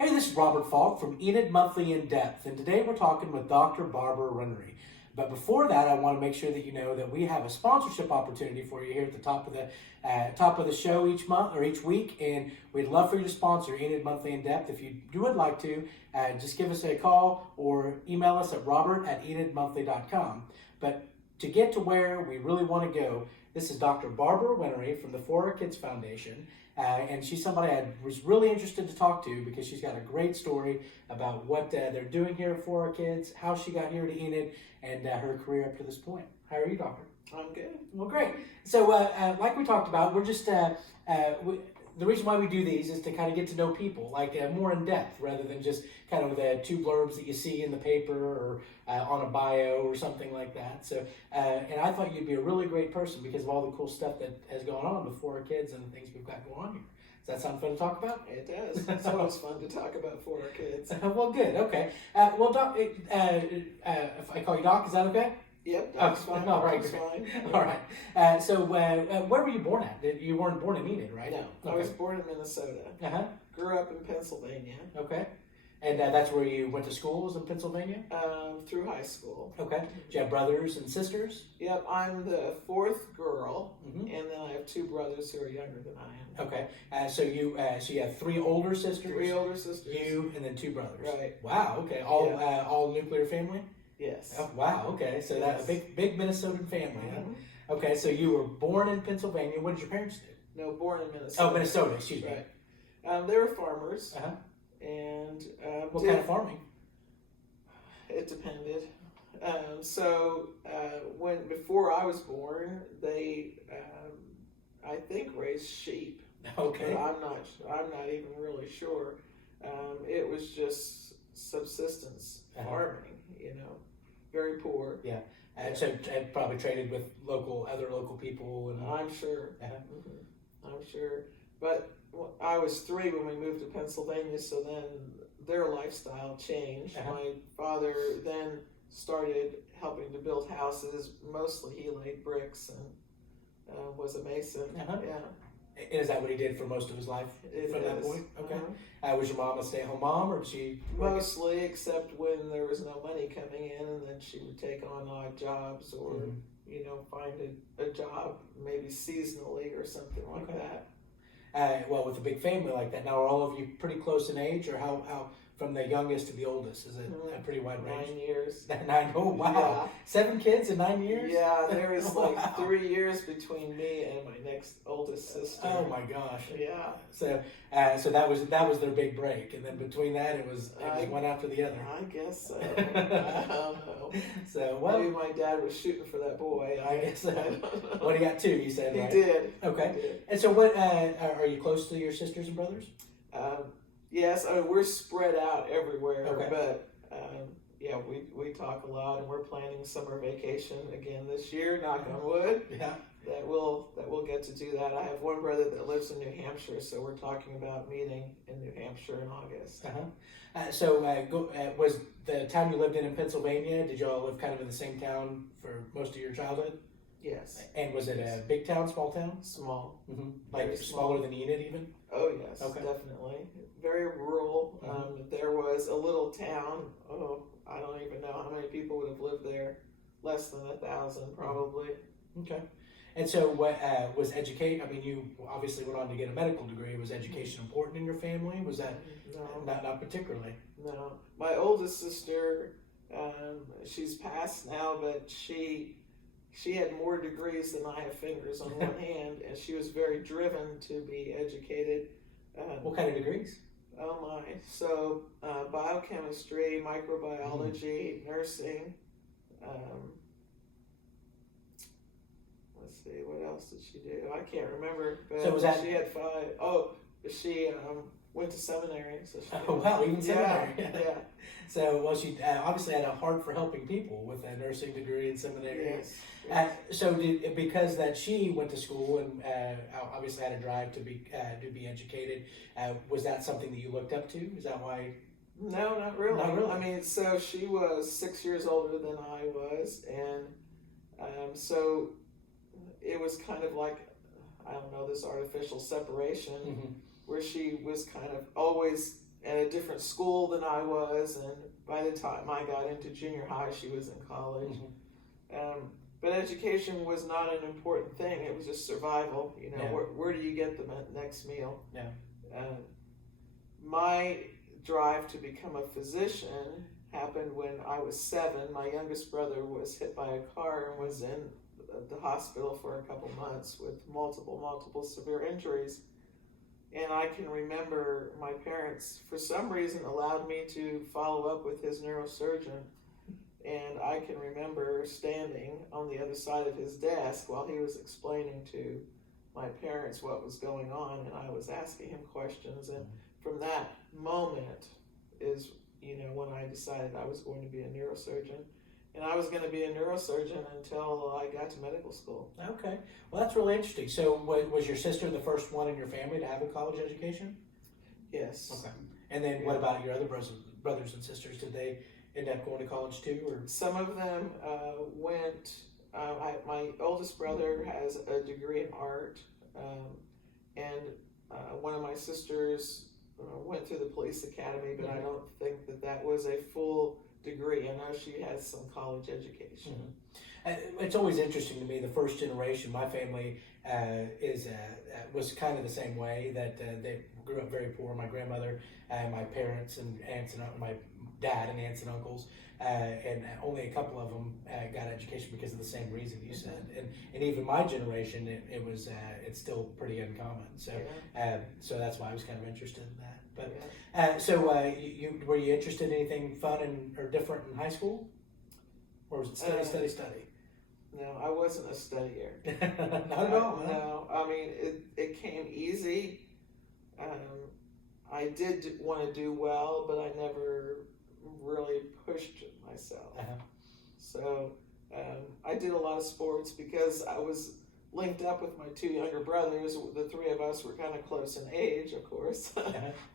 Hey, this is Robert Falk from Enid Monthly In Depth, and today we're talking with Dr. Barbara Winnery. But before that, I want to make sure that you know that we have a sponsorship opportunity for you here at the top of the show each month or each week, and we'd love for you to sponsor Enid Monthly In Depth. If you would like to, just give us a call or email us at robert@enidmonthly.com. But to get to where we really want to go, this is Dr. Barbara Winnery from the For Our Kids Foundation. And she's somebody I was really interested to talk to because she's got a great story about what they're doing here for our kids, how she got here to Enid, and her career up to this point. How are you, Doctor? I'm good. Well, great. So, like we talked about, we're just the reason why we do these is to kind of get to know people, like more in depth, rather than just kind of the two blurbs that you see in the paper or on a bio or something like that. So, and I thought you'd be a really great person because of all the cool stuff that has gone on before our kids and the things we've got going on here. Does that sound fun to talk about? It does. It's always fun to talk about for our kids. Well, good. Okay. Well, Doc, if I call you Doc, is that okay? Yep, that's fine. All right, that's fine. All right. So, where were you born at? You weren't born in Enid, right? No, Okay. I was born in Minnesota. Uh-huh. Grew up in Pennsylvania. Okay. And that's where you went to school, was in Pennsylvania? Through high school. Okay. Do you have brothers and sisters? Yep, I'm the fourth girl, Mm-hmm. and then I have two brothers who are younger than I am. Okay. So you have three older sisters? Three older sisters. You and then two brothers. Right. Wow. Okay. All nuclear family? Yes. Oh, wow. Okay. So that's a big Minnesotan family. Mm-hmm. Huh? Okay. So you were born in Pennsylvania. What did your parents do? No, born in Minnesota. Oh, Minnesota. Excuse me. Right. They were farmers. Uh-huh. And what kind of farming? It depended. Before I was born, they I think raised sheep. Okay. But I'm not even really sure. It was just subsistence farming, very poor. Yeah. So probably traded with other local people. And I'm sure. I'm sure. But I was 3 when we moved to Pennsylvania, so then their lifestyle changed. My father then started helping to build houses. Mostly he laid bricks and was a mason. Uh-huh. Yeah. And is that what he did for most of his life from that point? Okay. Was your mom a stay-at-home mom, or did she? Mostly, except when there was no money coming in, and then she would take on odd jobs or, find a job maybe seasonally or something like that. Well, with a big family like that, now are all of you pretty close in age, or how from the youngest to the oldest? Is it a pretty wide range? 9 years. 9? Oh, wow. Yeah. 7 kids in 9 years? Yeah, there was Wow. 3 years between me and my next oldest sister. Oh my gosh. Yeah. So that was their big break, and then between that it was one after the other. I guess so. I don't know. So maybe my dad was shooting for that boy. I guess so. What, he got 2? You said, right? He did. Okay. He did. And so what? Are you close to your sisters and brothers? Yes, we're spread out everywhere, Okay. but we talk a lot, and we're planning summer vacation again this year. Knock on wood. Yeah. That we'll get to do that. I have one brother that lives in New Hampshire, so we're talking about meeting in New Hampshire in August. Was the town you lived in Pennsylvania? Did you all live kind of in the same town for most of your childhood? Yes. And was it a big town, small town? Small. Mm-hmm. Like smaller than Enid, even? Oh yes, okay. Definitely. Very rural. There was a little town. I don't even know how many people would have lived there. Less than 1,000, probably. Okay. And so, what was educate? I mean, you obviously went on to get a medical degree. Was education important in your family? Was that not particularly? No. My oldest sister, she's passed now, but she had more degrees than I have fingers on one hand, and she was very driven to be educated. What kind of degrees? Oh my! So biochemistry, microbiology, nursing. Let's see, what else did she do? I can't remember. But so was that... she had 5. Oh, she went to seminary. So she wow, even seminary. Yeah. So, she obviously had a heart for helping people with a nursing degree in seminary. Yes. So, because that she went to school and obviously had a drive to be educated, was that something that you looked up to? Is that why? No, not really. Not really. I mean, so she was 6 years older than I was, and so it was kind of like, I don't know, this artificial separation where she was kind of always at a different school than I was, and by the time I got into junior high, she was in college. But education was not an important thing. It was just survival. You know, where do you get the next meal? My drive to become a physician happened when I was 7. My youngest brother was hit by a car and was in the hospital for a couple months with multiple severe injuries. And I can remember my parents, for some reason, allowed me to follow up with his neurosurgeon. And I can remember standing on the other side of his desk while he was explaining to my parents what was going on, and I was asking him questions. And from that moment is, you know, when I decided I was going to be a neurosurgeon. And I was going to be a neurosurgeon until I got to medical school. Okay. Well, that's really interesting. So was your sister the first one in your family to have a college education? Yes. Okay. And then what about your other brothers and sisters? Did they end up going to college too? Or some of them went. My oldest brother has a degree in art, and one of my sisters went through the police academy, but I don't think that was a full degree. I know she has some college education. It's always interesting to me. The first generation, my family was kind of the same way. That they grew up very poor. My grandmother, my parents, and aunts and my dad and aunts and uncles, and only a couple of them got education because of the same reason you said. And even my generation, it's still pretty uncommon. So so that's why I was kind of interested in that. But so were you interested in anything fun or different in high school, or was it study? No, I wasn't a studier. Not at all. No, I mean it came easy. I did want to do well, but I never really pushed myself. So I did a lot of sports because I was linked up with my 2 younger brothers. The 3 of us were kind of close in age, of course.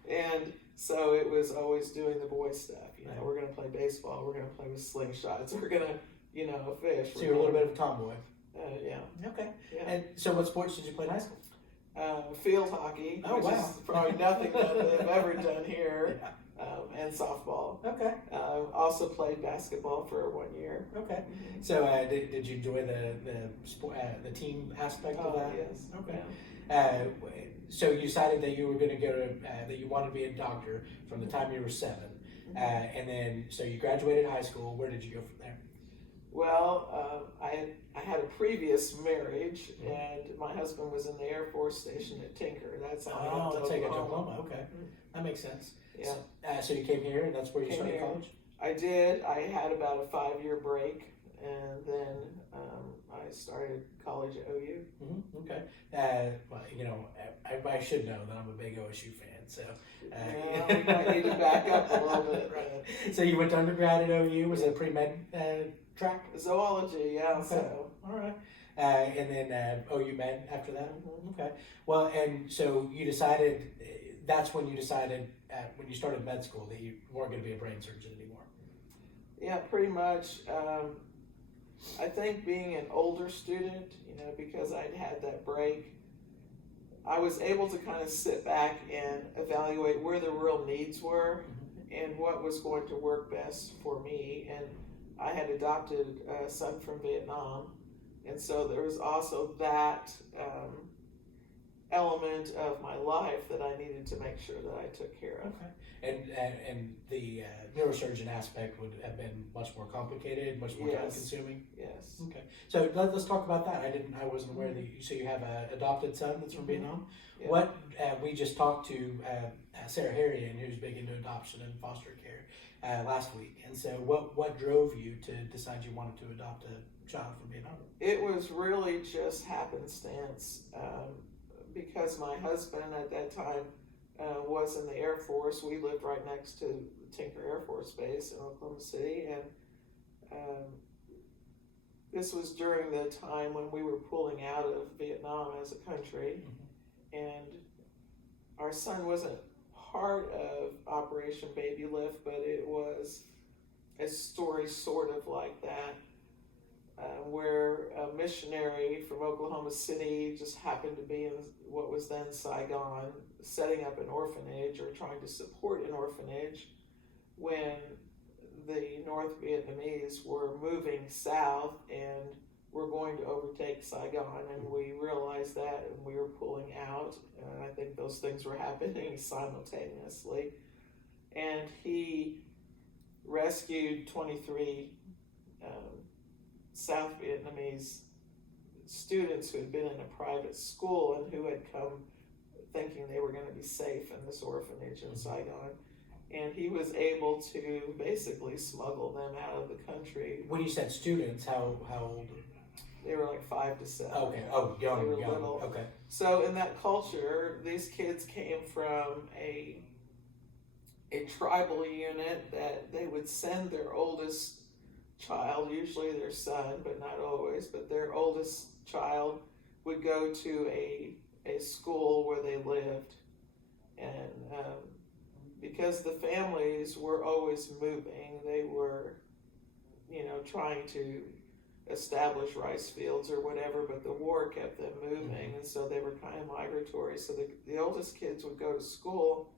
And so it was always doing the boy stuff. You know, we're going to play baseball. We're going to play with slingshots. We're going to, fish. So you're a little bit of a tomboy. Yeah. Okay. Yeah. And so what sports did you play in high school? Field hockey, which is probably nothing that they've ever done here, and softball. Okay. Also played basketball for 1 year. Okay. So did you enjoy the team aspect of that? Yes. Okay. So you decided that you were going to go to that you wanted to be a doctor from the time you were 7, and then so you graduated high school. Where did you go from there? Well, I had a previous marriage, and my husband was in the Air Force stationed at Tinker. That's how I got to Oklahoma. Okay, that makes sense. Yeah. So you came here, and that's where you started college? I did. I had about a 5-year break, and then I started college at OU. Okay. Well, I should know that I'm a big OSU fan. So we might need to back up a little bit. So you went to undergrad at OU. Was it a pre-med track? Zoology, yeah. Okay. So. All right. And then OU Med after that? Okay. Well, and so you decided, that's when you decided, when you started med school, that you weren't going to be a brain surgeon anymore. Yeah, pretty much. I think being an older student, because I'd had that break, I was able to kind of sit back and evaluate where the real needs were and what was going to work best for me. And I had adopted a son from Vietnam, and so there was also that element of my life that I needed to make sure that I took care of. Okay. And the neurosurgeon aspect would have been much more complicated, much more time consuming. Yes. Okay. So let's talk about that. I wasn't aware that you have an adopted son that's from Vietnam. Yeah. What we just talked to Sarah Harrian, who's big into adoption and foster care, last week. And so what drove you to decide you wanted to adopt a child from Vietnam? It was really just happenstance, because my husband at that time was in the Air Force. We lived right next to Tinker Air Force Base in Oklahoma City, and this was during the time when we were pulling out of Vietnam as a country, and our son wasn't part of Operation Baby Lift, but it was a story sort of like that. where a missionary from Oklahoma City just happened to be in what was then Saigon, setting up an orphanage or trying to support an orphanage when the North Vietnamese were moving south and were going to overtake Saigon, and we realized that and we were pulling out, and I think those things were happening simultaneously. And he rescued 23 South Vietnamese students who had been in a private school and who had come thinking they were going to be safe in this orphanage in Saigon. And he was able to basically smuggle them out of the country. When you said students, how old? They were like 5 to 7. Okay. Oh, young. They were young. little. Okay. So in that culture, these kids came from a tribal unit that they would send their oldest child, usually their son, but not always, but their oldest child would go to a school where they lived. And because the families were always moving, they were, trying to establish rice fields or whatever, but the war kept them moving, and so they were kind of migratory. So the oldest kids would go to school.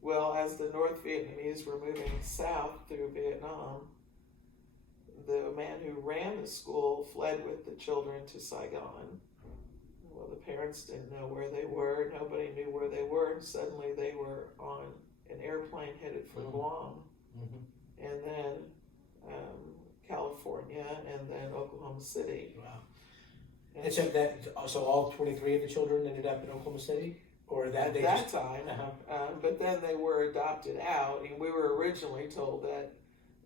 Well, as the North Vietnamese were moving south through Vietnam, the man who ran the school fled with the children to Saigon. Well, the parents didn't know where they were. Nobody knew where they were. And suddenly they were on an airplane headed for Guam, and then California, and then Oklahoma City. Wow. And so all 23 of the children ended up in Oklahoma City? Or that At they that just, time, but then they were adopted out. And we were originally told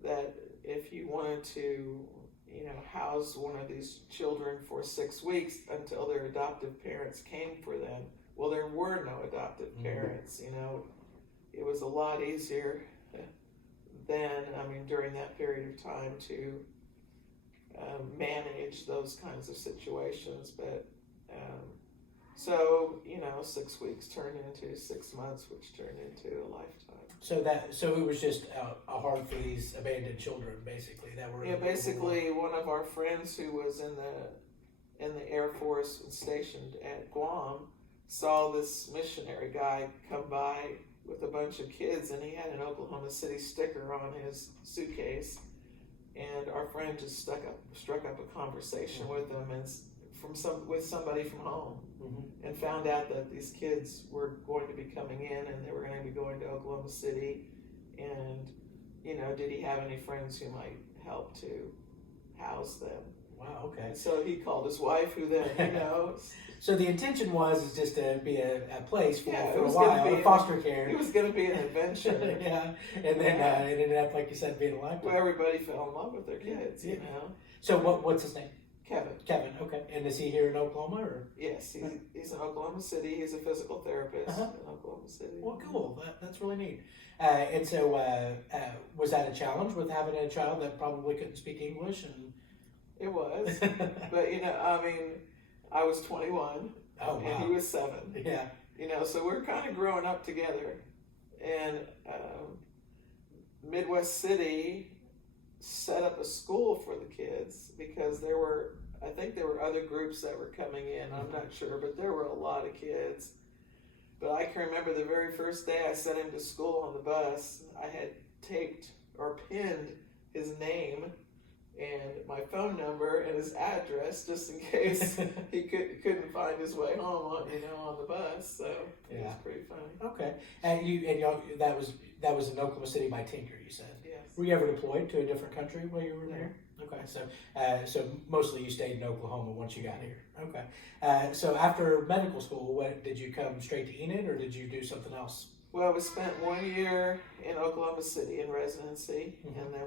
that if you wanted to, house one of these children for 6 weeks until their adoptive parents came for them, well, there were no adoptive parents. It was a lot easier then, during that period of time to manage those kinds of situations. But so 6 weeks turned into 6 months, which turned into a lifetime. So it was just hard for these abandoned children, basically, that were. Yeah, basically, one of our friends who was in the Air Force stationed at Guam saw this missionary guy come by with a bunch of kids, and he had an Oklahoma City sticker on his suitcase, and our friend just struck up a conversation with him and with somebody from home, and found out that these kids were going to be coming in and they were going to be going to Oklahoma City, and did he have any friends who might help to house them? Wow. Okay. And so he called his wife, who then So the intention was just to be a place for a was while, a foster care. It was going to be an adventure. Yeah, and then it ended up, like you said, being a lifetime. Well, everybody fell in love with their kids, So what's his name? Kevin. Kevin, okay. And is he here in Oklahoma, or? Yes, he's in Oklahoma City. He's a physical therapist in Oklahoma City. Well, cool. That's really neat. And so was that a challenge with having a child that probably couldn't speak English? And it was. But, I was 21, oh, wow. and he was 7. Yeah. So we're kind of growing up together. And Midwest City set up a school for the kids because I think there were other groups that were coming in. I'm not sure, but there were a lot of kids. But I can remember the very first day I sent him to school on the bus, I had taped or pinned his name and my phone number and his address just in case he couldn't find his way home on the bus. So it was pretty funny. Okay. And y'all, that was in Oklahoma City by Tinker, you said? Yes. Were you ever deployed to a different country while you were there? Okay, so mostly you stayed in Oklahoma once you got here. Okay. So after medical school, did you come straight to Enid, or did you do something else? Well, we spent 1 year in Oklahoma City in residency, and then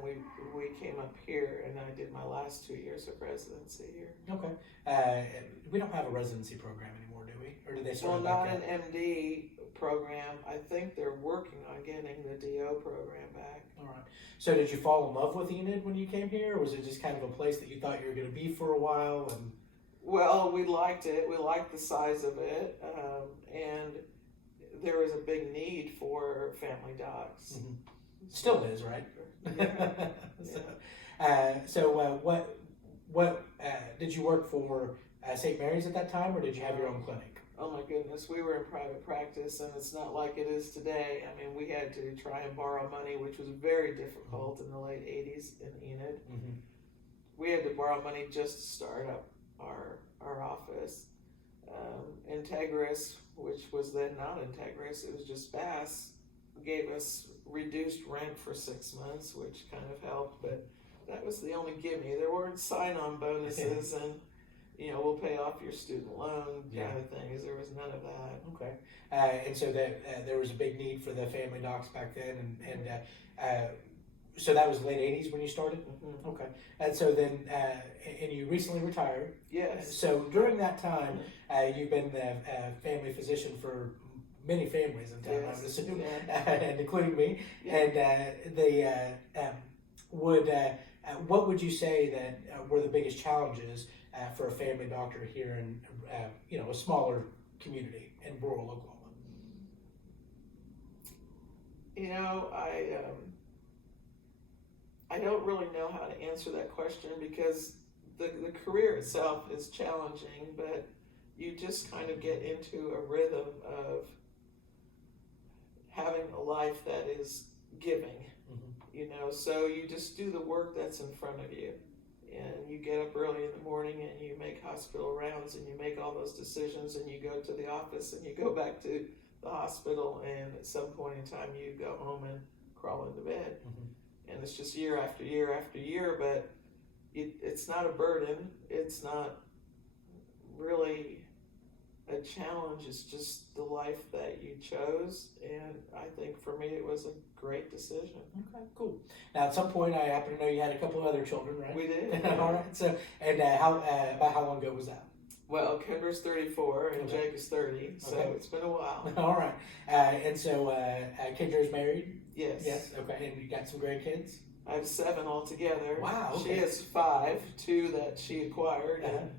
we came up here, and I did my last 2 years of residency here. Okay. We don't have a residency program anymore, do we? Or did they start Well, not an MD program. I think they're working on getting the DO program back. All right. So did you fall in love with Enid when you came here, or was it just kind of a place that you thought you were going to be for a while? And well, we liked it. We liked the size of it, and there was a big need for family dogs. Still is, right? Yeah. So what what did you work for St. Mary's at that time, or did you have your own clinic? Oh my goodness, we were in private practice, and it's not like it is today. I mean, we had to try and borrow money, which was very difficult in the late 80s in Enid. Mm-hmm. We had to borrow money just to start up our office. Integris, which was then not Integris, it was just Bass, gave us reduced rent for 6 months, which kind of helped, but that was the only gimme. There weren't sign-on bonuses and we'll pay off your student loan kind of things. There was none of that. Okay. And so that there was a big need for the family docs back then, and so that was the late 80s when you started? Mm-hmm. Okay. And so then, and you recently retired. Yes. So during that time, you've been the family physician for many families in town, I would assume, and including me. Yeah. And what would you say that were the biggest challenges for a family doctor here in a smaller community in rural Oklahoma? I don't really know how to answer that question because the career itself is challenging, but you just kind of get into a rhythm of having a life that is giving, so you just do the work that's in front of you, and you get up early in the morning and you make hospital rounds and you make all those decisions and you go to the office and you go back to the hospital, and at some point in time you go home and crawl into bed. And it's just year after year after year, but it's not a burden. It's not really a challenge. It's just the life that you chose, and I think for me it was a great decision. Okay, cool. Now, at some point, I happen to know you had a couple of other children, right? We did. All right. So, and about how long ago was that? Well, Kendra's 34 and Jake is 30, so it's been a while. All right. And so Kendra's married? Yes. Yes. Okay. And you got some grandkids? I have 7 altogether. Wow. Okay. She has 5, 2 that she acquired, and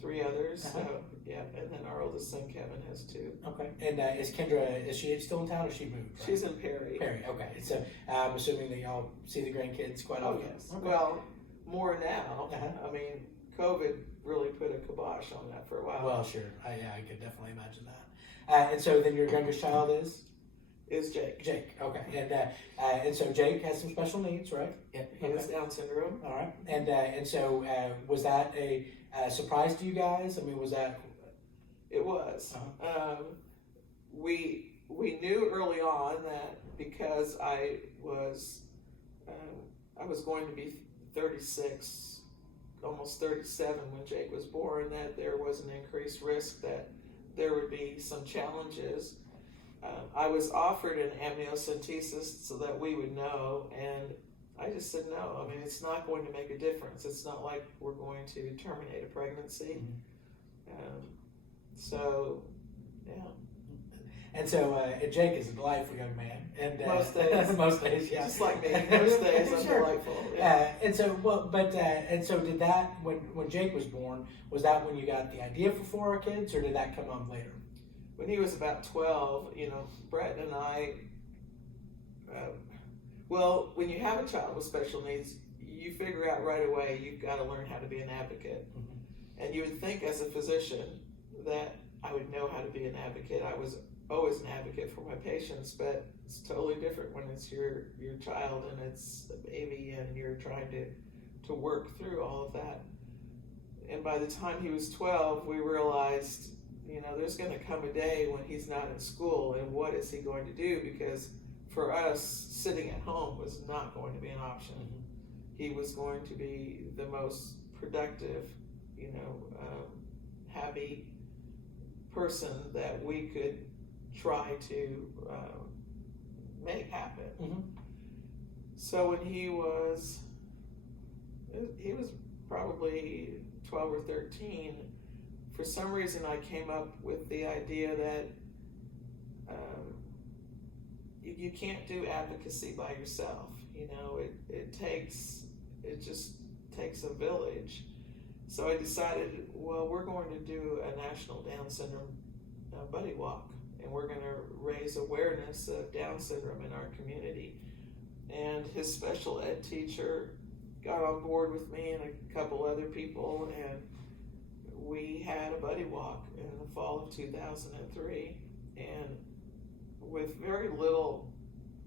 3 others. So yeah, and then our oldest son Kevin has 2. Okay. And is Kendra? Is she still in town, or she moved? Right? She's in Perry. Perry. Okay. So I'm assuming that y'all see the grandkids quite often. Oh yes. Okay. Well, more now. I mean, COVID really put a kibosh on that for a while. Well, sure. I could definitely imagine that. And so then your youngest child is Jake. Jake. Okay. And so Jake has some special needs, right? Yeah. He has Down syndrome. All right. And so was that a surprise to you guys? I mean, was that? It was. We knew early on that because I was going to be 36, almost 37 when Jake was born, that there was an increased risk that there would be some challenges. I was offered an amniocentesis so that we would know, and I just said no. I mean, it's not going to make a difference. It's not like we're going to terminate a pregnancy. So, yeah. And so Jake is a delightful young man. And most days. Most days, yeah. Just like me. Most days I'm delightful. Yeah. And so, did that, when Jake was born, was that when you got the idea for 4 kids, or did that come on later? When he was about 12, Brett and I, when you have a child with special needs, you figure out right away you've got to learn how to be an advocate. And you would think as a physician that I would know how to be an advocate. I was always an advocate for my patients, but it's totally different when it's your child and it's a baby and you're trying to work through all of that. And by the time he was 12, we realized, there's going to come a day when he's not in school, and what is he going to do? Because for us, sitting at home was not going to be an option. He was going to be the most productive, happy person that we could try to make happen. So when he was probably 12 or 13, for some reason I came up with the idea that you can't do advocacy by yourself. It just takes a village. So I decided, well, we're going to do a national Down syndrome buddy walk, and we're going to raise awareness of Down syndrome in our community. And his special ed teacher got on board with me and a couple other people, and we had a buddy walk in the fall of 2003, and with very little,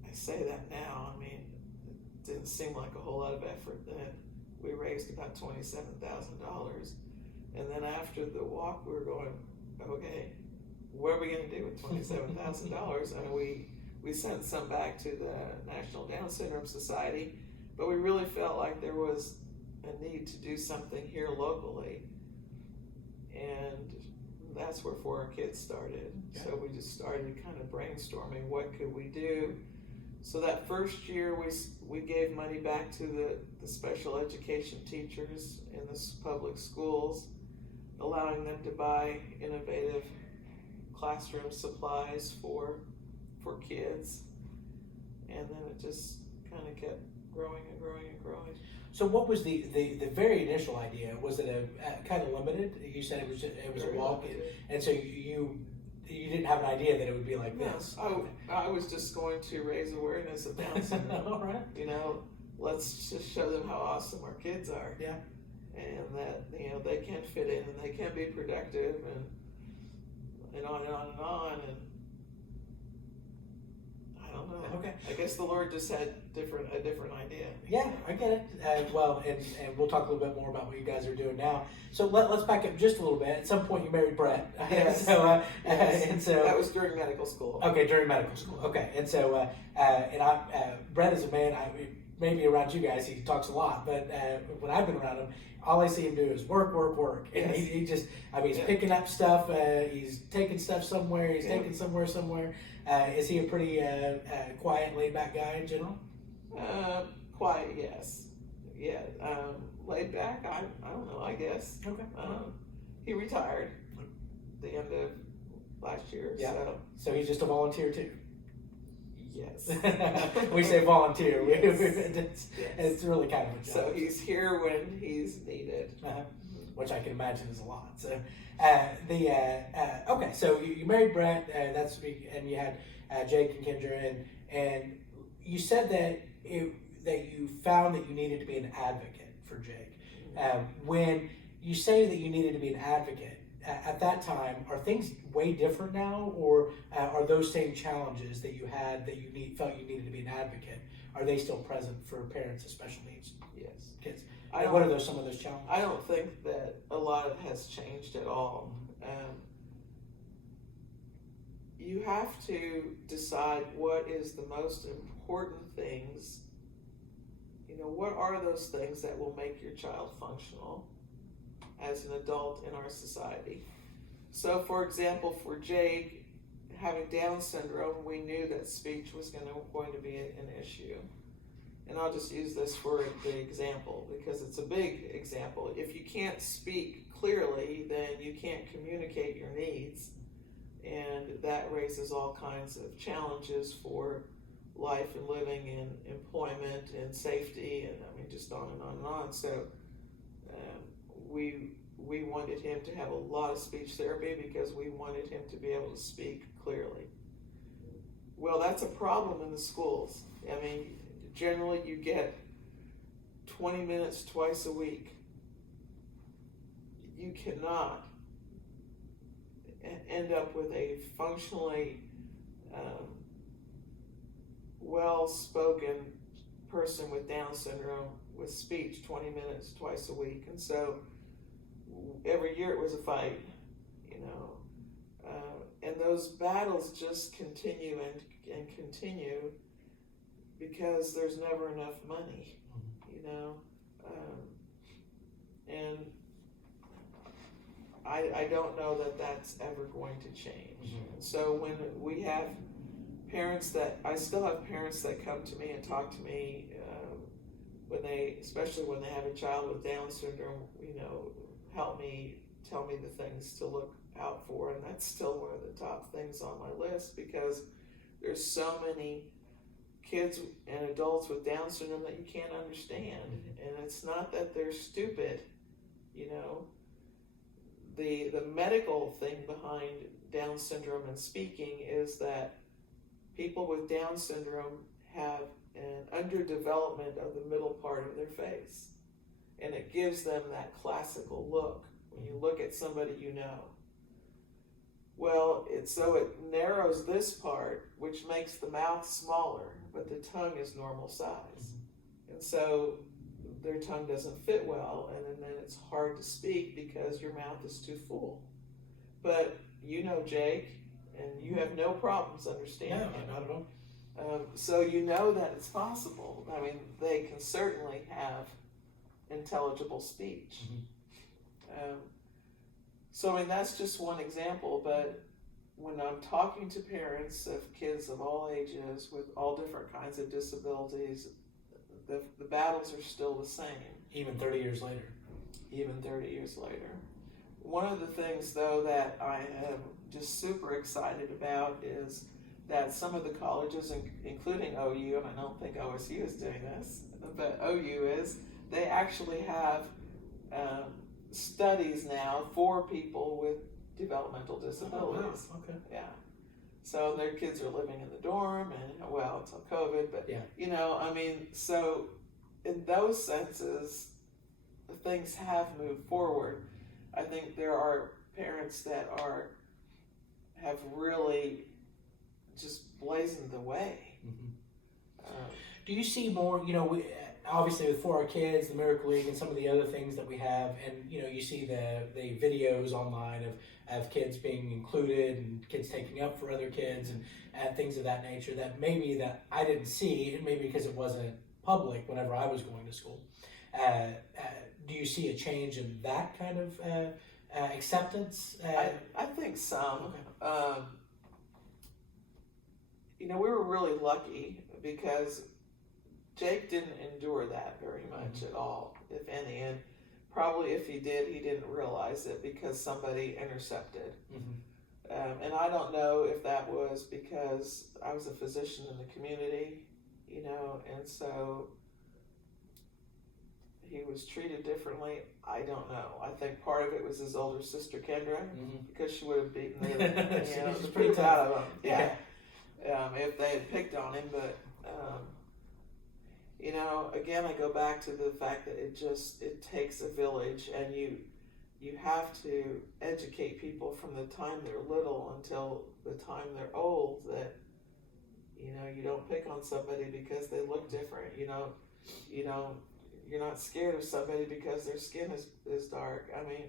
I say that now, I mean, it didn't seem like a whole lot of effort then. We raised about $27,000, and then after the walk, we were going, okay, what are we going to do with $27,000? And we sent some back to the National Down Syndrome Society, but we really felt like there was a need to do something here locally, and that's where For Our Kids started. Yeah. So we just started kind of brainstorming what could we do. So that first year we gave money back to the special education teachers in the public schools, allowing them to buy innovative classroom supplies for kids, and then it just kind of kept growing and growing and growing. So what was the very initial idea? Was it a kind of limited? You said it was a Very walk, limited. and so you didn't have an idea that it would be like this. I was just going to raise awareness of Down syndrome. All right. You know, let's just show them how awesome our kids are. Yeah. And that, you know, they can fit in and they can be productive, and on and on and on, and I don't know. Okay. I guess the Lord just had a different idea. Yeah, I get it. Well, and we'll talk a little bit more about what you guys are doing now. So let's back up just a little bit. At some point, you married Brett. Yes. So, Yes. and so That was during medical school. okay, during medical school. Okay, and so Brett is a man. Maybe around you guys, he talks a lot, but when I've been around him, all I see him do is work, and Yes. he just, I mean, he's picking up stuff, he's taking stuff somewhere, he's taking somewhere. Is he a pretty quiet, laid-back guy in general? Quiet, yes. Yeah. Laid back, I don't know, I guess. Okay. He retired the end of last year. Yeah. So he's just a volunteer too. yes. We say volunteer. Yes. It's really kind of a job. So he's here when he's needed. Which I can imagine is a lot. So, okay, so you married Brett, and you had Jake and Kendra, and you said that you found that you needed to be an advocate for Jake. When you say that you needed to be an advocate, at that time, are things way different now, or are those same challenges that you had that you felt you needed to be an advocate? Are they still present for parents of special needs Yes. kids? I What are some of those challenges? I don't think that a lot has changed at all. You have to decide what is the most important things. You know, what are those things that will make your child functional as an adult in our society? So, for example, for Jake, having Down syndrome, we knew that speech was going to be an issue. And I'll just use this for the example because it's a big example. If you can't speak clearly, then you can't communicate your needs. And that raises all kinds of challenges for life and living and employment and safety, and I mean, just on and on and on. So we wanted him to have a lot of speech therapy because we wanted him to be able to speak clearly. Well, that's a problem in the schools. I mean, generally you get 20 minutes twice a week. You cannot end up with a functionally well-spoken person with Down syndrome with speech 20 minutes twice a week. And so every year it was a fight, you know. And those battles just continue and continue because there's never enough money, you know. And I don't know that that's ever going to change. And so when we have parents I still have parents that come to me and talk to me especially when they have a child with Down syndrome, you know, help me, tell me the things to look out for, and that's still one of the top things on my list because there's so many kids and adults with Down syndrome that you can't understand, and it's not that they're stupid, you know. The medical thing behind Down syndrome and speaking is that people with Down syndrome have an underdevelopment of the middle part of their face. And it gives them that classical look when you look at somebody you know. Well, it narrows this part, which makes the mouth smaller, but the tongue is normal size. And so their tongue doesn't fit well, and then it's hard to speak because your mouth is too full. But you know Jake, and you have no problems understanding it. Not at all. So you know that it's possible. I mean, they can certainly have intelligible speech. So I mean, that's just one example, but when I'm talking to parents of kids of all ages with all different kinds of disabilities, the battles are still the same. Even 30 years later. Even 30 years later. One of the things, though, that I am just super excited about is that some of the colleges, including OU, and I don't think OSU is doing this, but OU is, they actually have studies now for people with developmental disabilities. Oh, wow. Okay. Yeah. So their kids are living in the dorm, and well, until COVID, but you know, I mean, so in those senses, things have moved forward. I think there are parents that have really just blazoned the way. Do you see more, you know, obviously with For Our Kids, the Miracle League, and some of the other things that we have, and you know, you see the videos online of kids being included and kids taking up for other kids and things of that nature that maybe that I didn't see, and maybe because it wasn't public whenever I was going to school. Do you see a change in that kind of acceptance? I think some. Okay. You know, we were really lucky because Jake didn't endure that very much at all, if any. And probably if he did, he didn't realize it because somebody intercepted. And I don't know if that was because I was a physician in the community, you know, and so he was treated differently. I don't know. I think part of it was his older sister Kendra, because she would have beaten him. You know, she's pretty proud tough. of him. Yeah. If they had picked on him, but you know, again, I go back to the fact that it takes a village, and you have to educate people from the time they're little until the time they're old that, you know, you don't pick on somebody because they look different. You know, you're not scared of somebody because their skin is dark. I mean,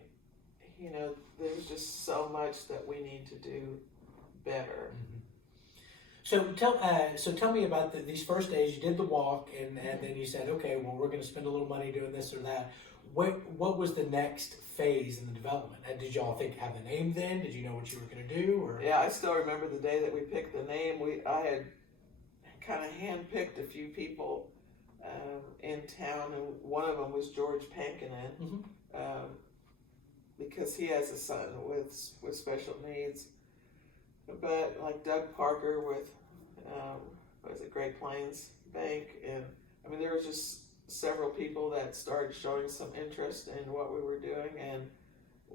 you know, there's just so much that we need to do better. So tell me about these first days. You did the walk, and then you said, okay, well, we're going to spend a little money doing this or that. What was the next phase in the development? Did y'all have the name then? Did you know what you were going to do? Or? Yeah, I still remember the day that we picked the name. I had kind of handpicked a few people in town, and one of them was George Pankinen, because he has a son with special needs. But like Doug Parker with Great Plains Bank, and I mean there was just several people that started showing some interest in what we were doing, and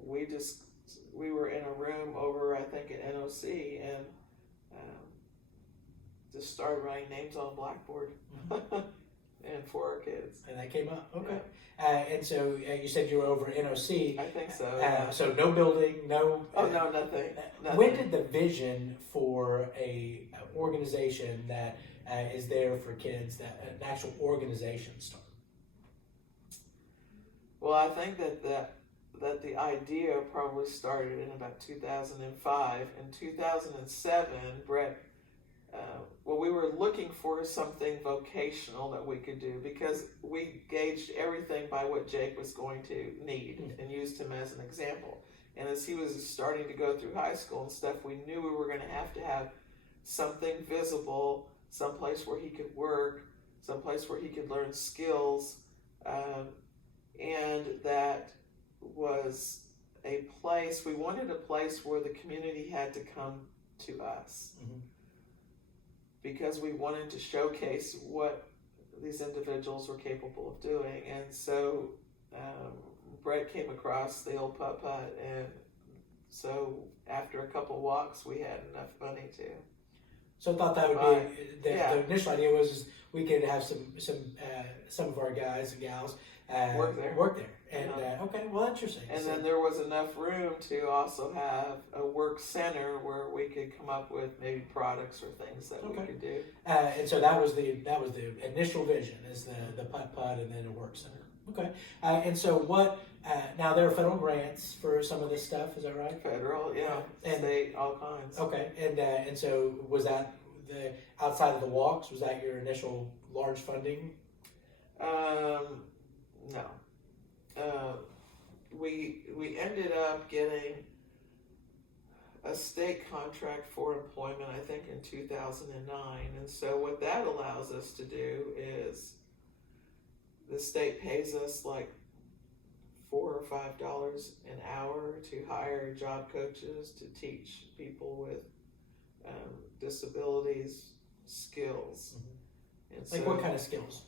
we were in a room over, I think, at NOC, and just started writing names on a blackboard. And For Our Kids. And that came up. Okay. Yeah. And so you said you were over at NOC. I think so. So no building, no... Oh, no, nothing. When did the vision for an organization that is there for kids, an actual organization start? Well, I think that the idea probably started in about 2005. In 2007, Brett... we were looking for something vocational that we could do because we gauged everything by what Jake was going to need and used him as an example. And as he was starting to go through high school and stuff, we knew we were going to have something visible, someplace where he could work, someplace where he could learn skills, and that was a place, we wanted a place where the community had to come to us. Because we wanted to showcase what these individuals were capable of doing. And so Brett came across the old putt-putt, and so after a couple walks, we had enough money to So I thought that would be the initial idea was we could have some of our guys and gals work there. And okay, well, interesting. And then there was enough room to also have a work center where we could come up with maybe products or things that we could do. And so that was the initial vision, is the putt and then a work center. Okay. And so what? Now there are federal grants for some of this stuff. Is that right? Federal, yeah, and state, all kinds. Okay. And so was that the outside of the walks? Was that your initial large funding? No. We ended up getting a state contract for employment, I think, in 2009. And so what that allows us to do is the state pays us like $4 or $5 an hour to hire job coaches to teach people with disabilities skills. Mm-hmm. And like what kind of skills?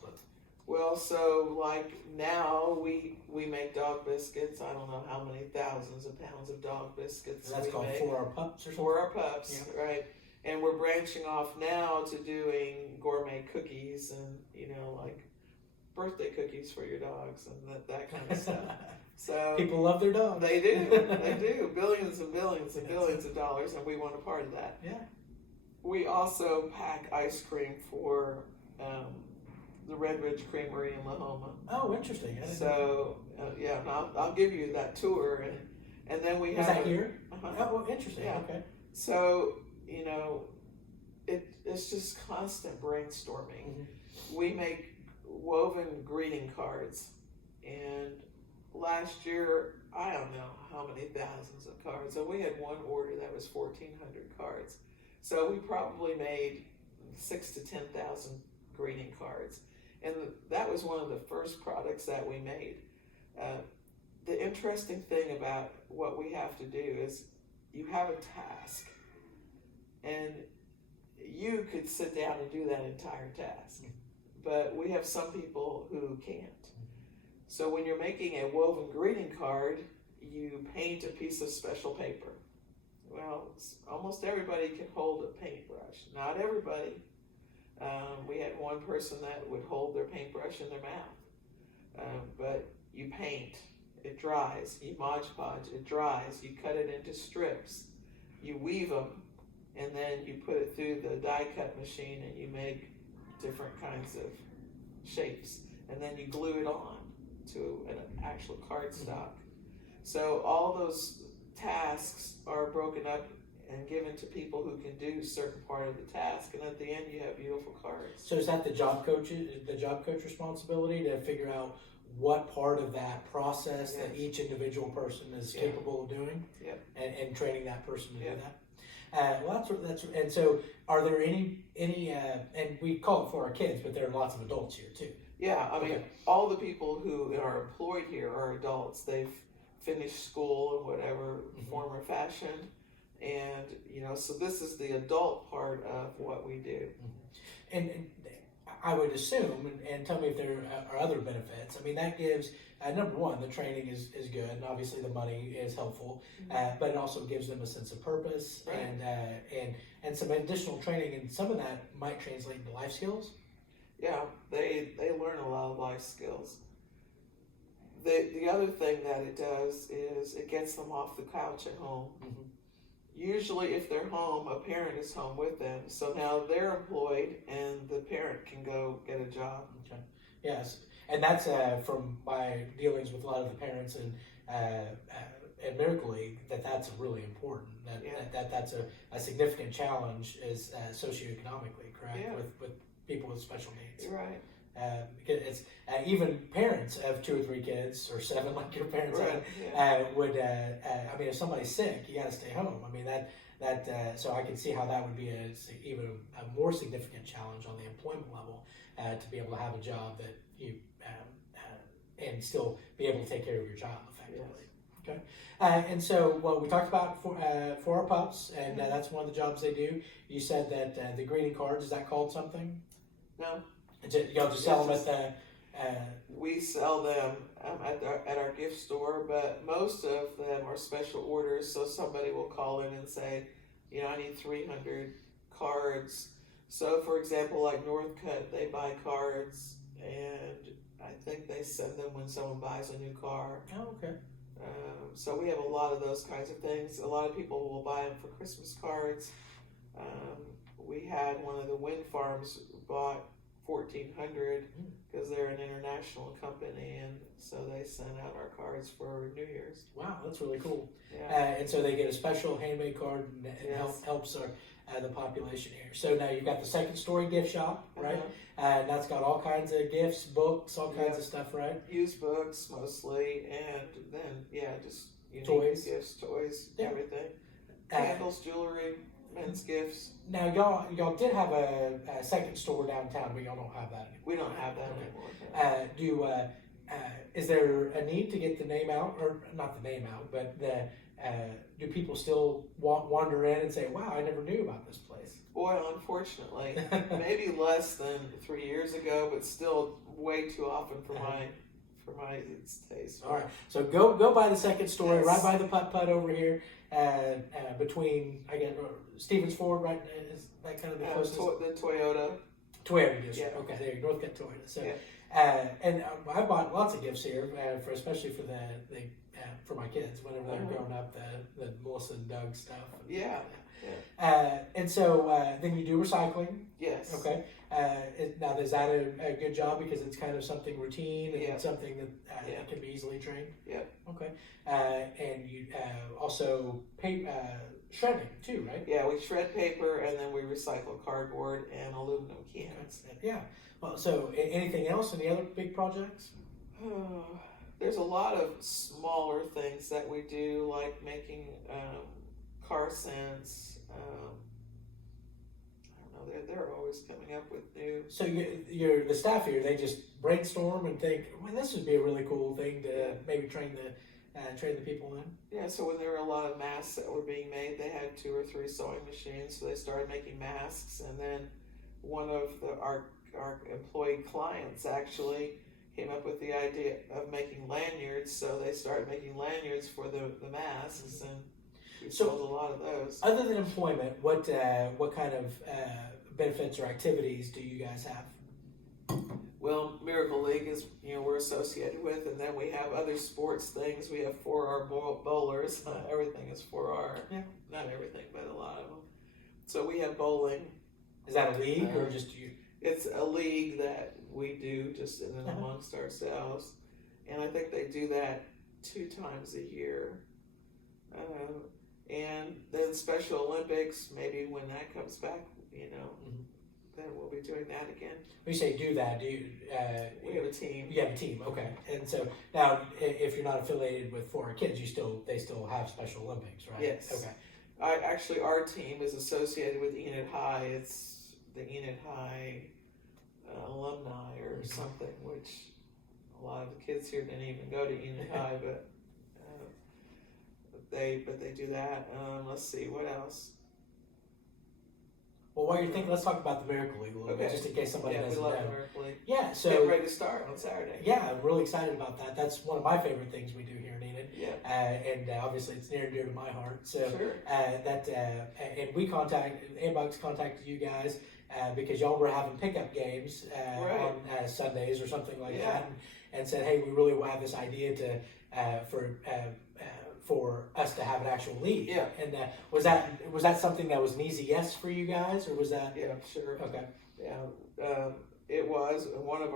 Well, so like now we make dog biscuits. I don't know how many thousands of pounds of dog biscuits. That's called make. For Our Pups or something? For Our Pups, yeah. Right. And we're branching off now to doing gourmet cookies and, like birthday cookies for your dogs and that kind of stuff. So people love their dogs. They do. They do. Billions and billions and billions of dollars, and we want a part of that. Yeah. We also pack ice cream for the Red Ridge Creamery in Lahoma. Oh, interesting. So, yeah, and I'll give you that tour. And then we have... Is that here? Uh-huh. Oh, well, interesting. Yeah. Okay. So, it's just constant brainstorming. Mm-hmm. We make woven greeting cards. And last year, I don't know how many thousands of cards. And we had one order that was 1,400 cards. So we probably made 6,000 to 10,000 greeting cards. And that was one of the first products that we made. The interesting thing about what we have to do is you have a task, and you could sit down and do that entire task. But we have some people who can't. So when you're making a woven greeting card, you paint a piece of special paper. Well, almost everybody can hold a paintbrush. Not everybody. We had one person that would hold their paintbrush in their mouth. But you paint, it dries. You Mod Podge, it dries. You cut it into strips. You weave them, and then you put it through the die cut machine, and you make different kinds of shapes. And then you glue it on to an actual cardstock. So all those tasks are broken up and given to people who can do a certain part of the task, and at the end you have beautiful cards. So is that the job coach responsibility to figure out what part of that process that each individual person is capable of doing, and training that person to do that? Well, that's and so are there any and we call it For Our Kids, but there are lots of adults here too. Yeah, I mean, all the people who are employed here are adults. They've finished school in whatever form or fashion. And, so this is the adult part of what we do. And I would assume, and tell me if there are other benefits. I mean, that gives, number one, the training is good, and obviously the money is helpful, but it also gives them a sense of purpose, right. and some additional training, and some of that might translate into life skills. Yeah, they learn a lot of life skills. The other thing that it does is it gets them off the couch at home. Mm-hmm. Usually if they're home, a parent is home with them. So now they're employed and the parent can go get a job. Okay. Yes. And that's from my dealings with a lot of the parents and at Miracle League, that's really important. That's a significant challenge is socioeconomically, correct? Yeah. With people with special needs. You're right. It's even parents of 2 or 3 kids or 7, like your parents would. I mean, if somebody's sick, you got to stay home. I mean so I can see how that would be even a more significant challenge on the employment level to be able to have a job that you and still be able to take care of your job effectively. Yes. Okay. And so, we talked about For Our Pups, and that's one of the jobs they do. You said that the greeting cards, is that called something? No. Just sell them at the... we sell them at our gift store, but most of them are special orders, so somebody will call in and say, I need 300 cards. So, for example, like Northcutt, they buy cards, and I think they send them when someone buys a new car. Oh, okay. So we have a lot of those kinds of things. A lot of people will buy them for Christmas cards. We had one of the wind farms bought 1,400 because they're an international company, and so they sent out our cards for New Year's. Wow, that's really cool. Yeah. And so they get a special handmade card, and it Yes. helps the population here. So now you've got the second story gift shop, right? Uh-huh. And that's got all kinds of gifts, books, all kinds of stuff, right? Used books mostly, and then just unique Toys. gifts, toys, Yeah. everything. Candles, jewelry, men's gifts. Now y'all did have a second store downtown, but y'all don't have that anymore. We don't have that Okay. anymore. Is there a need to get the name out, or not the name out, but do people still wander in and say, "Wow, I never knew about this place"? Boy, unfortunately, maybe less than 3 years ago, but still way too often for my taste. All right, so go by the second story, Yes. right by the putt over here, between Stevens Ford, right? Is that kind of the closest? The Toyota. Toyota district. Yeah. Okay, there you go, Northcutt Toyota. So, Yeah. and I bought lots of gifts here, especially for for my kids whenever they're Uh-huh. growing up, the Melissa and Doug stuff. Yeah. And so then you do recycling. Yes. Okay. Now is that a good job because it's kind of something routine and Yeah. something that can be easily trained? Yeah. Okay. And you also shredding too, right? Yeah, we shred paper and then we recycle cardboard and aluminum cans. Yeah. Well, so anything else? Any other big projects? There's a lot of smaller things that we do, like making car scents. I don't know. They're always coming up with new. So you're the staff here. They just brainstorm and think, well, this would be a really cool thing to maybe train the people in. Yeah. So when there were a lot of masks that were being made, they had 2 or 3 sewing machines. So they started making masks, and then one of our employee clients actually came up with the idea of making lanyards. So they started making lanyards for the masks, and we sold a lot of those. Other than employment, what kind of benefits or activities do you guys have? Well, Miracle League is, we're associated with, and then we have other sports things. We have 4R bowlers. Everything is 4R. Yeah. Not everything, but a lot of them. So we have bowling. Is that a league or just you? It's a league that we do just in and amongst ourselves. And I think they do that 2 times a year. And then Special Olympics, maybe when that comes back, then we'll be doing that again. When you say do that, do you? We have a team. You have a team, okay. And so now, if you're not affiliated with 4 Kids, they still have Special Olympics, right? Yes. Okay. Our team is associated with Enid High. It's the Enid High alumni or something, which a lot of the kids here didn't even go to Enid High, but they do that. Let's see, what else? Well, while you're thinking, let's talk about the Miracle League a little bit, just in case somebody doesn't know. Yeah, we love the Miracle League. Yeah, so getting ready to start on Saturday. Yeah, I'm really excited about that. That's one of my favorite things we do here in Enid. Yeah. And obviously it's near and dear to my heart. So sure. And we Inbox contacted you guys because y'all were having pickup games on Sundays or something like that, and said, hey, we really have this idea for us to have an actual league. Yeah. And was that something that was an easy yes for you guys, or was that? Yeah, sure. Okay. Yeah, it was. One of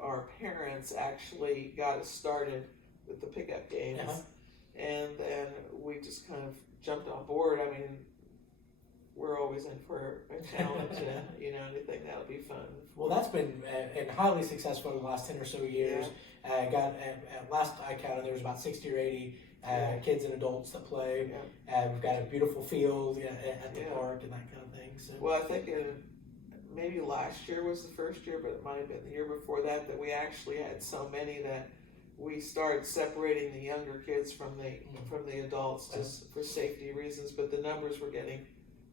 our parents actually got us started with the pickup games, and then we just kind of jumped on board. I mean, we're always in for a challenge, and anything that would be fun. Well, that's been highly successful in the last 10 or so years. Last I counted, there was about 60 or 80 kids and adults that play. Yeah. We've got a beautiful field at the park and that kind of thing. So. Well, I think maybe last year was the first year, but it might have been the year before that we actually had so many that we started separating the younger kids from the adults just for safety reasons. But the numbers were getting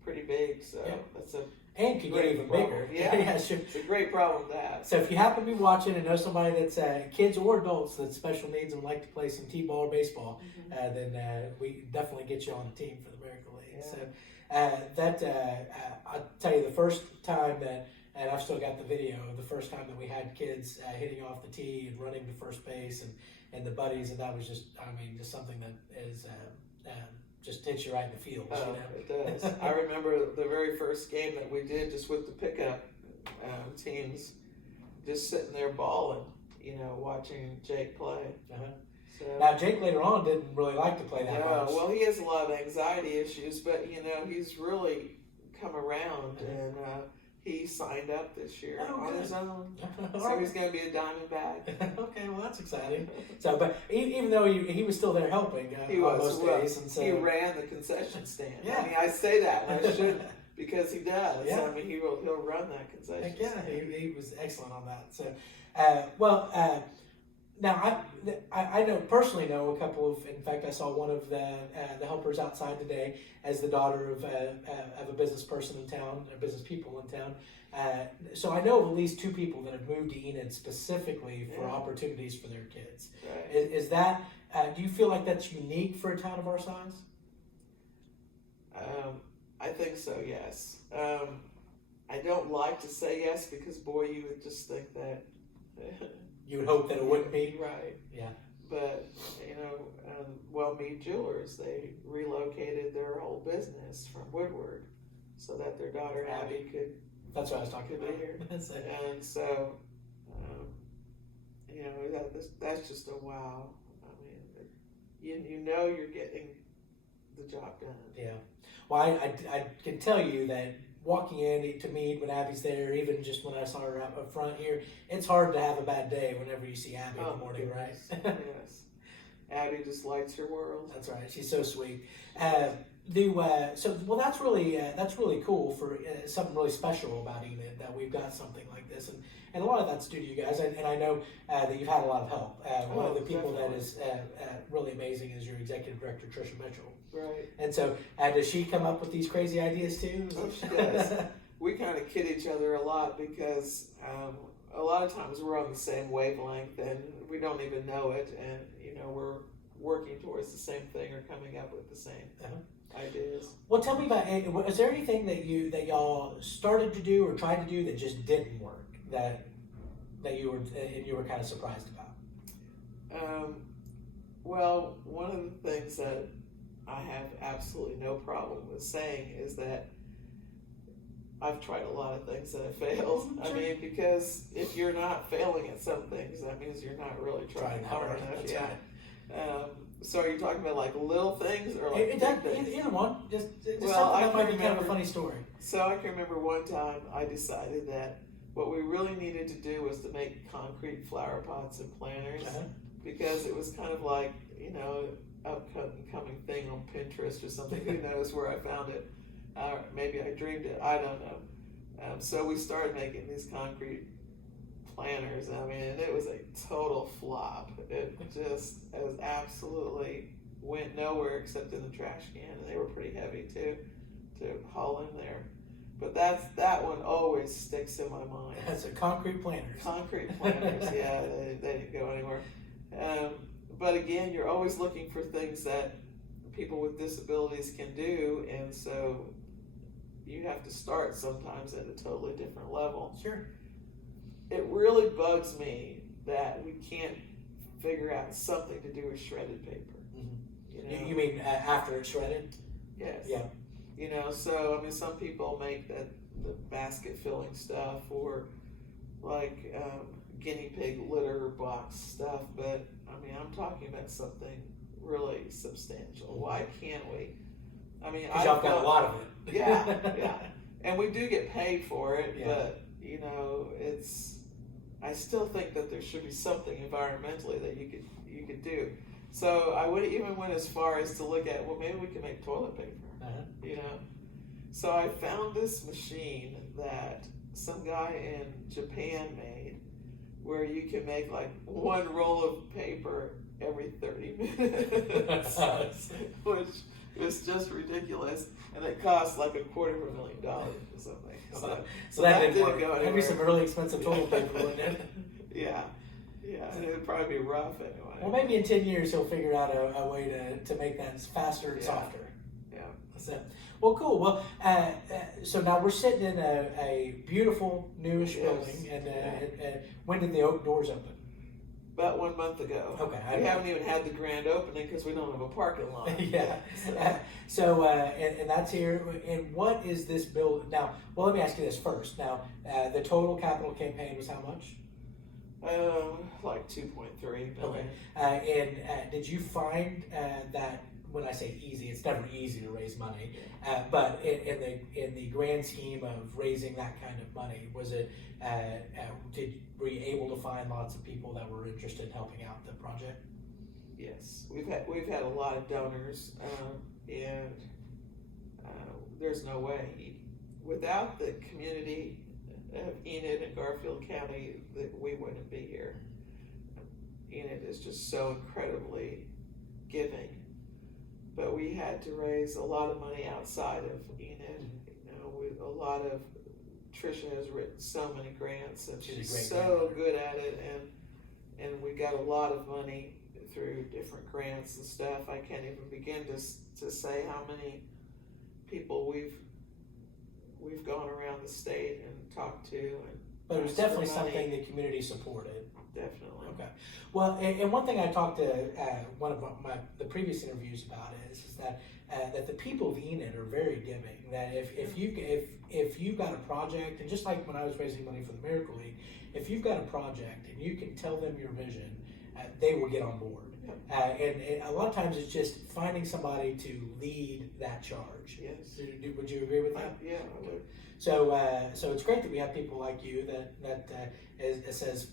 pretty big, so that's a and can get even bigger. Yeah, Sure. It's a great problem to have. So if you happen to be watching and know somebody that's kids or adults that's special needs and would like to play some t-ball or baseball, then we definitely get you on the team for the Miracle League. Yeah. So, I'll tell you the first time that, and I've still got the video, the first time that we had kids hitting off the tee and running to first base and the buddies, and that was just, I mean, just something that is just hits you right in the feels. Oh, it does. I remember the very first game that we did just with the pickup teams, just sitting there bawling, watching Jake play. Uh-huh. So, now, Jake later on didn't really like to play that much. Well, he has a lot of anxiety issues, but, he's really come around, and he signed up this year on his own. So he's going to be a Diamondback. Okay, well, that's exciting. So, but even though he was still there helping he on was, those days. And so, he ran the concession stand. Yeah. I mean, I say that, and I shouldn't, because he does. Yeah. I mean, he'll run that concession stand. He was excellent on that. So, now I personally know a couple of. In fact, I saw one of the helpers outside today as the daughter of a business person in town, business people in town. So I know of at least two people that have moved to Enid specifically for opportunities for their kids. Right. Is that? Do you feel like that's unique for a town of our size? I think so. Yes. I don't like to say yes because, boy, you would just think that. You would hope that it wouldn't be. Right. Yeah. But, Mead Jewelers, they relocated their whole business from Woodward so that their daughter Abby could. That's what I was talking about. Here. And so, that's just a wow. I mean, you're getting the job done. Yeah. Well, I can tell you that walking in to Mead when Abby's there, even just when I saw her out up front here, it's hard to have a bad day whenever you see Abby in the morning, right? Yes. Abby just lights your world. That's right. She's so sweet. That's really cool for something really special about Enid, that we've got something like this, and a lot of that's due to you guys. And I know that you've had a lot of help. One of the people definitely. that is really amazing is your executive director, Tricia Mitchell. Right. And so, does she come up with these crazy ideas too? Oh, she does. We kind of kid each other a lot because a lot of times we're on the same wavelength and we don't even know it, and we're working towards the same thing or coming up with the same ideas. Well, tell me about. Is there anything that y'all started to do or tried to do that just didn't work that you were kind of surprised about? Well, one of the things that I have absolutely no problem with saying is that I've tried a lot of things that have failed. Sure. I mean, because if you're not failing at some things, that means you're not really trying hard enough. That's yeah. right. So are you talking about like little things or like big things? Either one. Just Well, something I that might be can kind of a remember- funny story. So I can remember one time I decided that what we really needed to do was to make concrete flower pots and planters because it was kind of like, upcoming thing on Pinterest or something. Who knows where I found it? Maybe I dreamed it. I don't know. So we started making these concrete planters. I mean, and it was a total flop. It just absolutely went nowhere except in the trash can, and they were pretty heavy too to haul in there. But that one always sticks in my mind. That's a concrete planters. Concrete planters, yeah, they didn't go anywhere. But again, you're always looking for things that people with disabilities can do, and so you have to start sometimes at a totally different level. Sure. It really bugs me that we can't figure out something to do with shredded paper. Mm-hmm. You mean after it's shredded? Yes. Yeah. So I mean, some people make the basket filling stuff or like guinea pig litter box stuff, but I mean, I'm talking about something really substantial. Why can't we? I mean, because y'all got a lot of it. Yeah. And we do get paid for it, Yeah. but I still think that there should be something environmentally that you could do. So I would even went as far as to look at, well, maybe we can make toilet paper. So I found this machine that some guy in Japan made, where you can make like one roll of paper every 30 minutes, which is just ridiculous, and it costs like $250,000 or something. So that didn't work. go Maybe anywhere. some really expensive toilet paper, wouldn't it? Yeah, and it would probably be rough anyway. Well, maybe in 10 years he'll figure out a way to make that faster and softer. Yeah. So, Well, cool. Well, so now we're sitting in a beautiful newish building, and when did the doors open? About 1 month ago. Okay. We haven't even had the grand opening because we don't have a parking lot. Yeah. So, and that's here. And what is this build now? Well, let me ask you this first. Now, the total capital campaign was how much? Like 2.3 billion. Okay. And did you find that when I say easy, it's never easy to raise money, but in the grand scheme of raising that kind of money, was it? Were you able to find lots of people that were interested in helping out the project? Yes, we've had a lot of donors, and there's no way without the community of Enid and Garfield County that we wouldn't be here. Enid is just so incredibly giving, but we had to raise a lot of money outside of Enid. You know, with a lot of Tricia has written so many grants, and she's so good at it, and we got a lot of money through different grants and stuff. I can't even begin to say how many people we've gone around the state and talked to. But it was definitely something the community supported. Definitely. Okay. Well, and one thing I talked to one of the previous interviews about is that that the people of Enid are very giving. That if you've got a project, and just like when I was raising money for the Miracle League, if you've got a project and you can tell them your vision, they will get on board. And a lot of times it's just finding somebody to lead that charge. Yes. Would you agree with that? Yeah, I would. So it's great that we have people like you that says,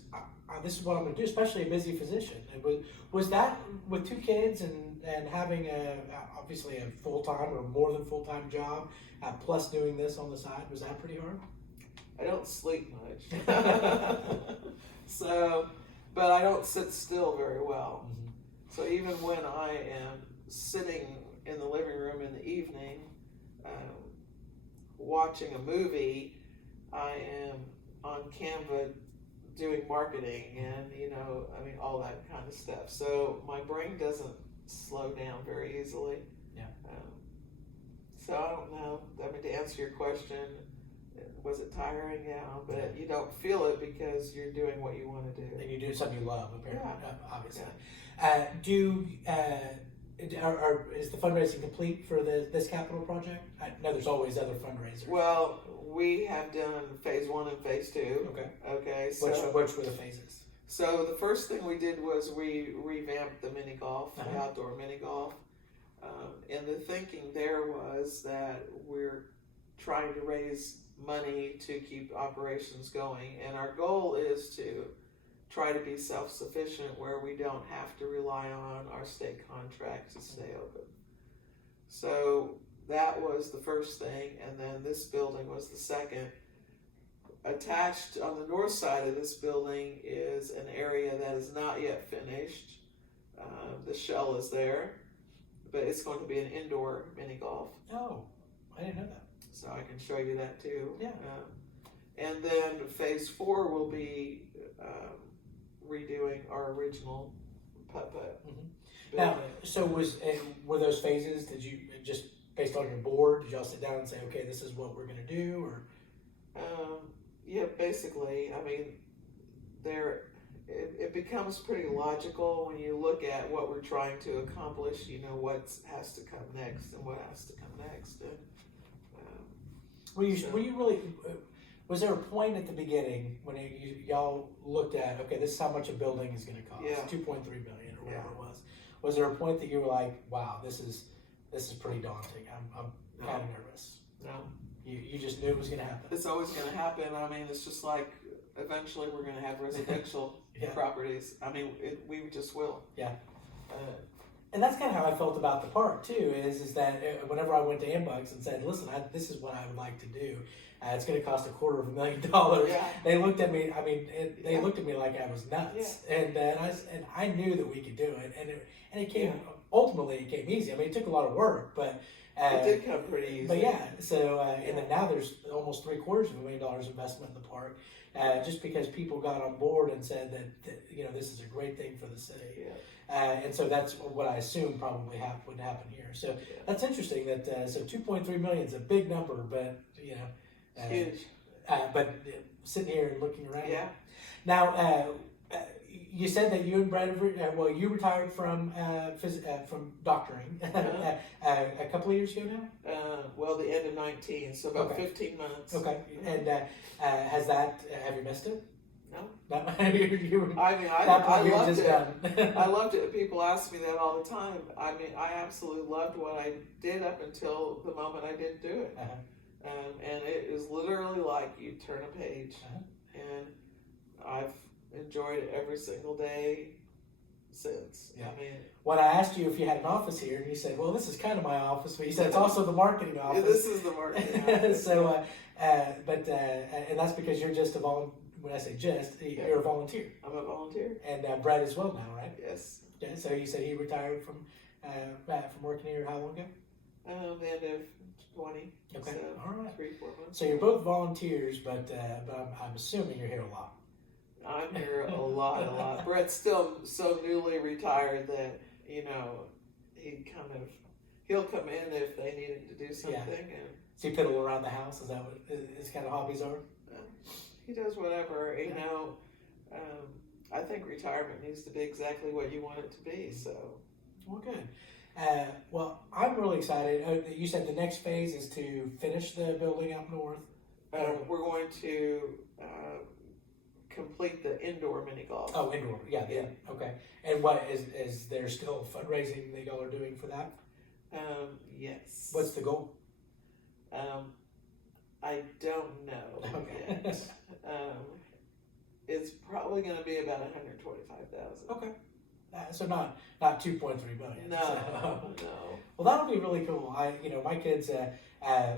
this is what I'm going to do, especially a busy physician. And was that with 2 kids and having obviously a full-time or more than full-time job, plus doing this on the side, was that pretty hard? I don't sleep much. So, but I don't sit still very well. Mm-hmm. So even when I am sitting in the living room in the evening, watching a movie, I am on Canva doing marketing and, all that kind of stuff. So my brain doesn't slow down very easily. Yeah. So I don't know. I mean, to answer your question, was it tiring? Yeah, but you don't feel it because you're doing what you want to do. And you do something you love, apparently, obviously. Yeah. Is the fundraising complete for this capital project? I know there's always other fundraisers. Well, we have done phase 1 and phase 2. Okay. So which were the phases? So the first thing we did was we revamped the mini golf, the outdoor mini golf. And the thinking there was that we're trying to raise money to keep operations going. And our goal is to try to be self-sufficient where we don't have to rely on our state contract to stay open. So that was the first thing, and then this building was the second. Attached on the north side of this building is an area that is not yet finished. The shell is there, but it's going to be an indoor mini golf. Oh, I didn't know that. So I can show you that too. Yeah. And then phase 4 will be redoing our original putt-putt. Mm-hmm. Now, so were those phases, did you, just based on your board, did y'all sit down and say, okay, this is what we're going to do, or? Yeah, basically. I mean, it becomes pretty logical when you look at what we're trying to accomplish, what has to come next and what has to come next. And, were you really... Was there a point at the beginning when y'all looked at, okay, this is how much a building is going to cost, $2.3 billion or whatever it was? Was there a point that you were like, wow, this is pretty daunting. I'm kind of nervous. No. You just knew it was going to happen. It's always going to happen. I mean, it's just like eventually we're going to have residential properties. I mean, we just will. Yeah. And that's kind of how I felt about the park too. Is that whenever I went to Ambugs and said, "Listen, this is what I would like to do. It's going to cost $250,000." Yeah. They looked at me. I mean, they looked at me like I was nuts. Yeah. And I knew that we could do it. And it came ultimately. It came easy. I mean, it took a lot of work, but it did come pretty easy. But yeah. So and then now there's almost $750,000 investment in the park. just because people got on board and said that this is a great thing for the city. And so that's what I assume probably would happen here. So that's interesting that so 2.3 million is a big number, but huge. But sitting here and looking around. Yeah. Now, you said that you and Brad, you retired from doctoring a couple of years ago now. Well, the end of 19, so about 15 months. Okay, and have you missed it? No. I loved it. I loved it. People ask me that all the time. I mean, I absolutely loved what I did up until the moment I didn't do it. And it is literally like you turn a page. And I've enjoyed it every single day since. Yeah. I mean, when I asked you if you had an office here, and you said, "Well, this is kind of my office," but you said it's also the marketing office. This is the marketing office. So, and that's because you're just a volunteer. When I say just, you're a volunteer. I'm a volunteer. And Brad as well now, right? Yes. Yeah. So you said he retired from working here how long ago? The end of 20. Okay. So all right. 3-4 months. So you're both volunteers, but I'm assuming you're here a lot. I'm here a lot. Brett's still so newly retired that he'll come in if they need him to do something. And does he piddle around the house? Is that what his kind of hobbies are? He does whatever. I think retirement needs to be exactly what you want it to be. So, well, good. Well, I'm really excited. You said the next phase is to finish the building up north. We're going to complete the indoor mini golf. Oh, indoor, yeah. Okay. And what is there still fundraising that y'all are doing for that? Yes. What's the goal? I don't know yet. It's probably going to be about $125,000. Okay. So not 2.3 million. No, no. Well, that'll be really cool. My kids,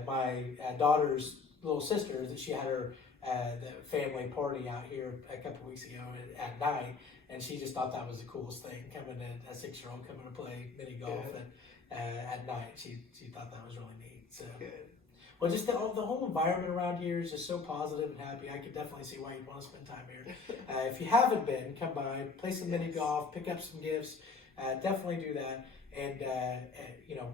my daughter's little sister, that she had her the family party out here a couple weeks ago at night, and she just thought that was the coolest thing. A 6-year-old coming to play mini golf at night. She thought that was really neat. So. Good. Well, just the whole environment around here is just so positive and happy. I could definitely see why you'd want to spend time here. If you haven't been, come by, play some mini golf, pick up some gifts. Definitely do that. And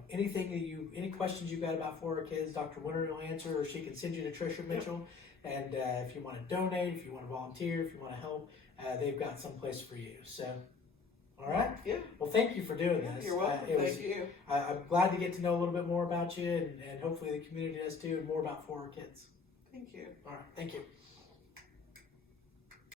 any questions you got about for our kids, Dr. Winnery will answer, or she can send you to Trisha Mitchell. And if you want to donate, if you want to volunteer, if you want to help, they've got some place for you. So. All right? Yeah. Well, thank you for doing this. You're welcome. Thank you. I'm glad to get to know a little bit more about you, and hopefully the community does too, and more about For Our Kids. Thank you. All right. Thank you.